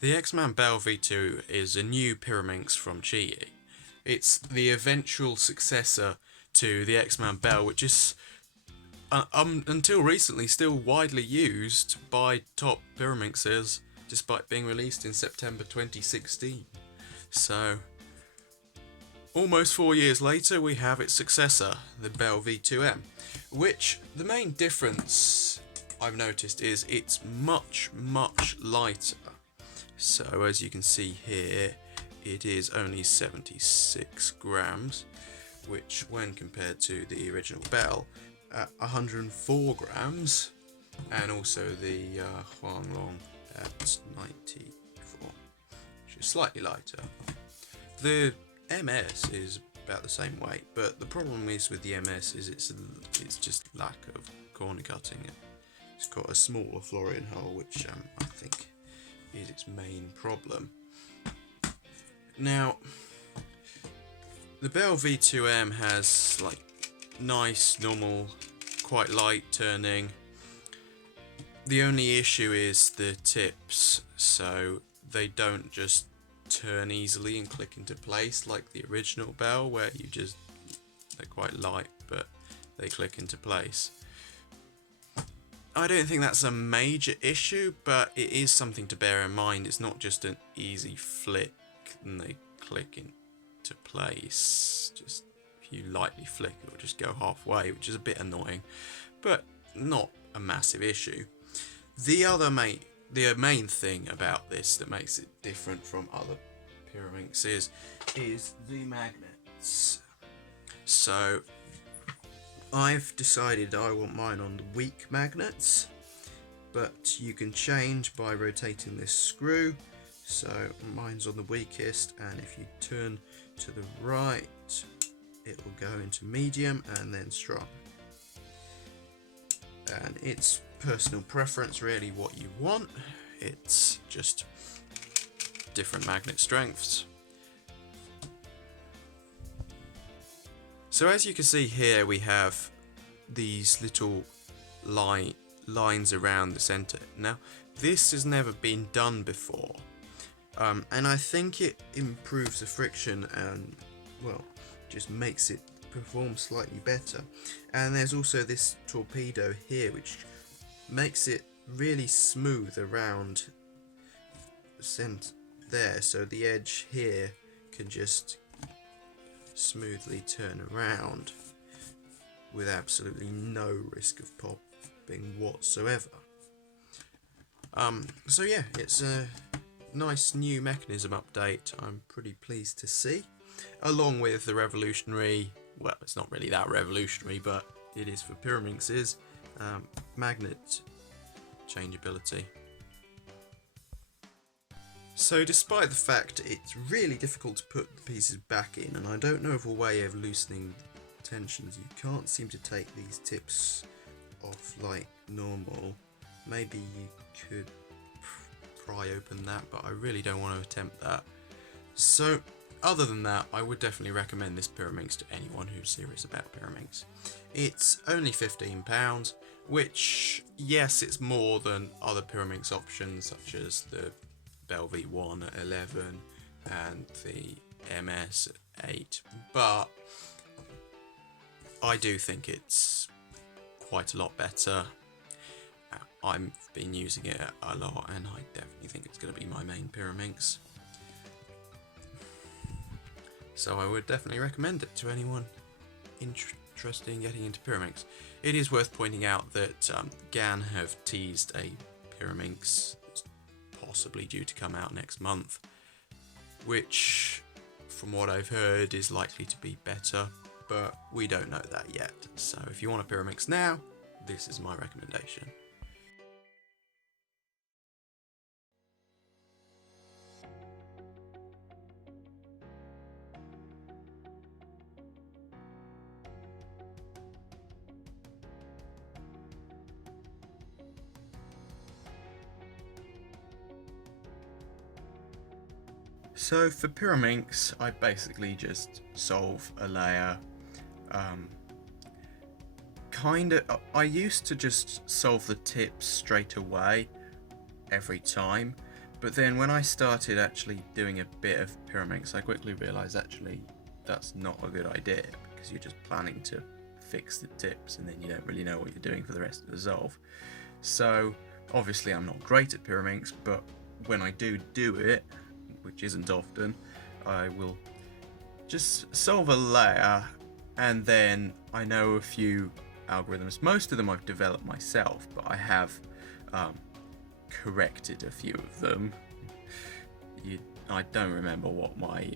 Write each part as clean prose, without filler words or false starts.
The X-Man Bell V2 is a new pyraminx from Chi. It's the eventual successor to the X-Man Bell, which is until recently still widely used by top pyraminxes, despite being released in September 2016. So, almost 4 years later, we have its successor, the Bell V2M, which the main difference I've noticed is it's much lighter. So as you can see here, it is only 76 grams, which when compared to the original Bell, 104 grams, and also the Huanglong at 94, which is slightly lighter. The MS is about the same weight, but the problem is with the MS is it's just lack of corner cutting. It's got a smaller Florian hole, which I think is its main problem. Now, the Bell V2M has like nice, normal, quite light turning. The only issue is the tips, so they don't just turn easily and click into place like the original Bell, where they're quite light but they click into place. I don't think that's a major issue, but it is something to bear in mind. It's not just an easy flick and they click into place. Just if you lightly flick, it will just go halfway, which is a bit annoying, but not a massive issue. The main thing about this that makes it different from other pyraminxes is the magnets. So I've decided I want mine on the weak magnets, but you can change by rotating this screw. So mine's on the weakest, and if you turn to the right, it will go into medium and then strong. And it's personal preference really what you want. It's just different magnet strengths. So as you can see here, we have these little lines around the center. Now, this has never been done before, and I think it improves the friction and, well, just makes it perform slightly better. And there's also this torpedo here, which makes it really smooth around the center there, so the edge here can just smoothly turn around with absolutely no risk of popping whatsoever. So yeah, it's a nice new mechanism update I'm pretty pleased to see, along with the revolutionary, well, it's not really that revolutionary, but it is for pyraminxes, magnet changeability. So despite the fact it's really difficult to put the pieces back in, and I don't know of a way of loosening tensions, you can't seem to take these tips off like normal. Maybe you could pry open that, but I really don't want to attempt that. So other than that, I would definitely recommend this pyraminx to anyone who's serious about pyraminx. It's only £15, which, yes, it's more than other pyraminx options such as the Bell V1 at 11 and the MS at 8, but I do think it's quite a lot better. I've been using it a lot, and I definitely think it's going to be my main pyraminx. So I would definitely recommend it to anyone interested in getting into pyraminx. It is worth pointing out that GAN have teased a pyraminx possibly due to come out next month, which from what I've heard is likely to be better, but we don't know that yet. So if you want a pyraminx now, this is my recommendation. So for pyraminx, I basically just solve a layer. I used to just solve the tips straight away every time, But then when I started actually doing a bit of pyraminx, I quickly realised actually that's not a good idea, because you're just planning to fix the tips and then you don't really know what you're doing for the rest of the solve. So obviously I'm not great at pyraminx, but when I do it, which isn't often, I will just solve a layer and then I know a few algorithms. Most of them I've developed myself, but I have corrected a few of them. I don't remember what my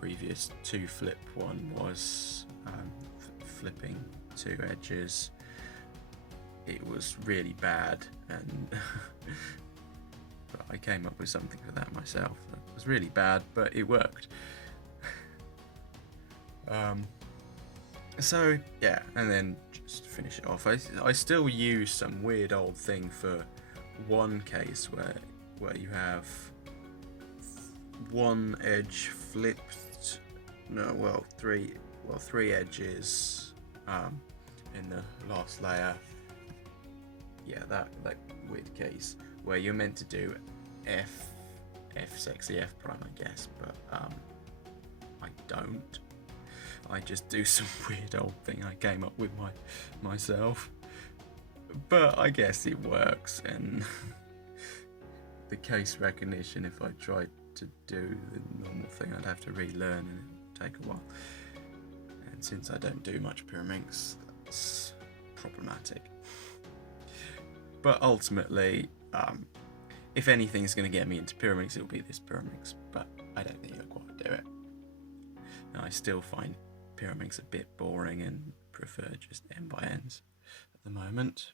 previous 2-flip one was, flipping 2 edges. It was really bad, and but I came up with something for that myself. It was really bad, but it worked. So yeah, and then just to finish it off, I still use some weird old thing for one case where you have one edge flipped, three edges in the last layer. Yeah, that weird case where you're meant to do F sexy F prime, I guess, but I don't. I just do some weird old thing I came up with myself. But I guess it works, and the case recognition, if I tried to do the normal thing, I'd have to relearn and it would take a while. And since I don't do much pyraminx, that's problematic. But ultimately, if anything's going to get me into pyraminx, it'll be this pyraminx, but I don't think I'll quite do it. And I still find pyraminx a bit boring and prefer just end by ends at the moment.